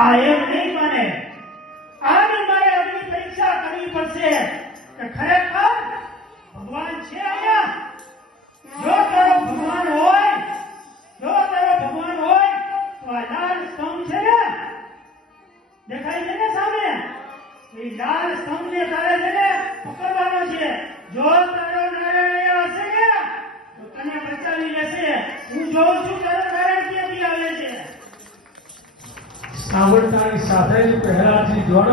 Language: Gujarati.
આ એમ નહીં માને. આની મારે અગ્નિ પરીક્ષા કરવી પડશે કે ખરેખર ભગવાન છે અહીંયા. જો તારો ભગવાન હોય તો આ લાલ સ્તંભ છે ને, દેખાય છે ને સામે, એ લાલ સ્તંભ ને તારે છે ને પકડવાનો છે. જો તારો નારાયણ હશે ને તો તને બચાવી લેશે. હું જોઉં છું તારો નારાયણ ક્યાંથી આવે છે. સાંભળતાની સાથે જ પહેલાથી દોડ